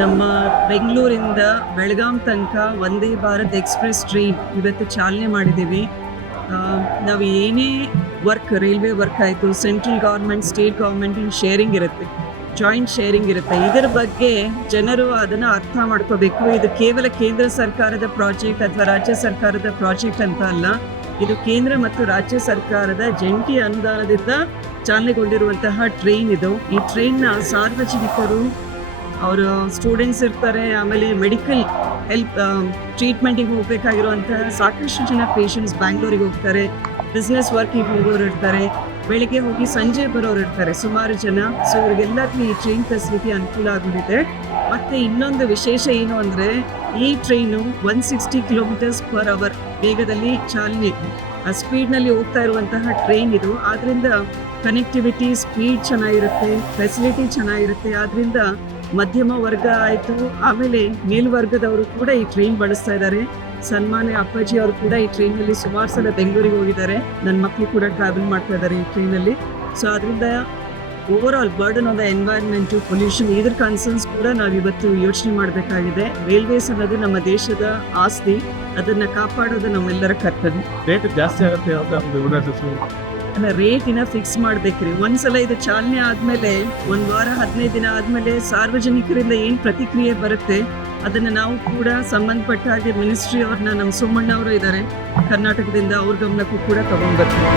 ನಮ್ಮ ಬೆಂಗಳೂರಿಂದ ಬೆಳಗಾಂ ತನಕ ಒಂದೇ ಭಾರತ್ ಎಕ್ಸ್ಪ್ರೆಸ್ ಟ್ರೈನ್ ಇವತ್ತು ಚಾಲನೆ ಮಾಡಿದ್ದೀವಿ. ನಾವು ಏನೇ ವರ್ಕ್, ರೈಲ್ವೆ ವರ್ಕ್ ಆಯಿತು, central government, state government sharing ಇರುತ್ತೆ ಜಾಯಿಂಟ್ ಶೇರಿಂಗ್ ಇರುತ್ತೆ. ಇದರ ಬಗ್ಗೆ ಜನರು ಅದನ್ನು ಅರ್ಥ ಮಾಡ್ಕೋಬೇಕು. ಇದು ಕೇವಲ ಕೇಂದ್ರ ಸರ್ಕಾರದ ಪ್ರಾಜೆಕ್ಟ್ ಅಥವಾ ರಾಜ್ಯ ಸರ್ಕಾರದ ಪ್ರಾಜೆಕ್ಟ್ ಅಂತ ಅಲ್ಲ, ಇದು ಕೇಂದ್ರ ಮತ್ತು ರಾಜ್ಯ ಸರ್ಕಾರದ ಜಂಟಿ ಅನುದಾನದಿಂದ ಚಾಲನೆಗೊಂಡಿರುವಂತಹ ಟ್ರೈನ್ ಇದು. ಈ ಟ್ರೈನ್ನ ಸಾರ್ವಜನಿಕರು ಅವರು ಸ್ಟೂಡೆಂಟ್ಸ್ ಇರ್ತಾರೆ, ಆಮೇಲೆ ಮೆಡಿಕಲ್ ಹೆಲ್ಪ್ ಟ್ರೀಟ್ಮೆಂಟಿಗೆ ಹೋಗಬೇಕಾಗಿರುವಂತಹ ಸಾಕಷ್ಟು ಜನ ಪೇಷಂಟ್ಸ್ ಬ್ಯಾಂಗ್ಳೂರಿಗೆ ಹೋಗ್ತಾರೆ ಬಿಸ್ನೆಸ್ ವರ್ಕಿಗೆ ಹೋಗೋರು ಇರ್ತಾರೆ, ಬೆಳಿಗ್ಗೆ ಹೋಗಿ ಸಂಜೆ ಬರೋರು ಇರ್ತಾರೆ, ಸುಮಾರು ಜನ. ಸೊ ಇವ್ರಿಗೆಲ್ಲರಿಗೂ ಈ ಟ್ರೈನ್ ಫೆಸಿಲಿಟಿ ಅನುಕೂಲ ಆಗಿದೆ ಮತ್ತೆ ಇನ್ನೊಂದು ವಿಶೇಷ ಏನು ಅಂದರೆ, ಈ train one sixty kilometres per hour ವೇಗದಲ್ಲಿ ಚಾಲನೆ. ಆ ಸ್ಪೀಡ್ನಲ್ಲಿ ಹೋಗ್ತಾ ಇರುವಂತಹ ಟ್ರೈನ್ ಇದು. ಆದ್ದರಿಂದ ಕನೆಕ್ಟಿವಿಟಿ ಸ್ಪೀಡ್ ಚೆನ್ನಾಗಿರುತ್ತೆ ಫೆಸಿಲಿಟಿ ಚೆನ್ನಾಗಿರುತ್ತೆ. ಆದ್ದರಿಂದ ಮಧ್ಯಮ ವರ್ಗ ಆಯಿತು, ಆಮೇಲೆ ಮೇಲ್ವರ್ಗದವರು ಕೂಡ ಈ ಟ್ರೈನ್ ಬಳಸ್ತಾ ಇದ್ದಾರೆ ಸನ್ಮಾನ್ಯ ಅಪ್ಪಾಜಿ ಅವರು ಕೂಡ ಈ ಟ್ರೈನಲ್ಲಿ ಸುಮಾರು ಸಲ ಬೆಂಗಳೂರಿಗೆ ಹೋಗಿದ್ದಾರೆ. ನನ್ನ ಮಕ್ಕಳು ಕೂಡ ಟ್ರಾವೆಲ್ ಮಾಡ್ತಾ ಇದ್ದಾರೆ ಈ ಟ್ರೈನಲ್ಲಿ ಸೊ ಅದರಿಂದ overall burden on the environment pollution ಇದ್ರ ಕನ್ಸರ್ನ್ಸ್ ಕೂಡ ನಾವು ಇವತ್ತು ಯೋಚನೆ ಮಾಡಬೇಕಾಗಿದೆ. ರೈಲ್ವೇಸ್ ಅನ್ನೋದು ನಮ್ಮ ದೇಶದ ಆಸ್ತಿ. ಅದನ್ನು ಕಾಪಾಡೋದು ನಮ್ಮೆಲ್ಲರ ಕರ್ತವ್ಯ. ರೇಟ್ ಜಾಸ್ತಿ ಆಗುತ್ತೆ ಒಂದು ಉದಾಹರಣೆ ಅಲ್ಲ ರೇಟ್ ಇನ್ನ ಫಿಕ್ಸ್ ಮಾಡ್ಬೇಕ್ರಿ. ಒಂದ್ಸಲ ಇದು ಚಾಲನೆ ಆದ್ಮೇಲೆ ಒಂದ್ ವಾರ, ಹದಿನೈದು ದಿನ ಆದ್ಮೇಲೆ ಸಾರ್ವಜನಿಕರಿಂದ ಏನ್ ಪ್ರತಿಕ್ರಿಯೆ ಬರುತ್ತೆ, ಅದನ್ನ ನಾವು ಕೂಡ ಸಂಬಂಧಪಟ್ಟ ಹಾಗೆ ಮಿನಿಸ್ಟ್ರಿ ಅವ್ರನ್ನ ನಮ್ಮ ಸೋಮಣ್ಣ ಅವರು ಇದ್ದಾರೆ ಕರ್ನಾಟಕದಿಂದ ಅವ್ರ ಗಮನಕ್ಕೂ ಕೂಡ ತಗೊಂಡ್ಬರ್ತೀವಿ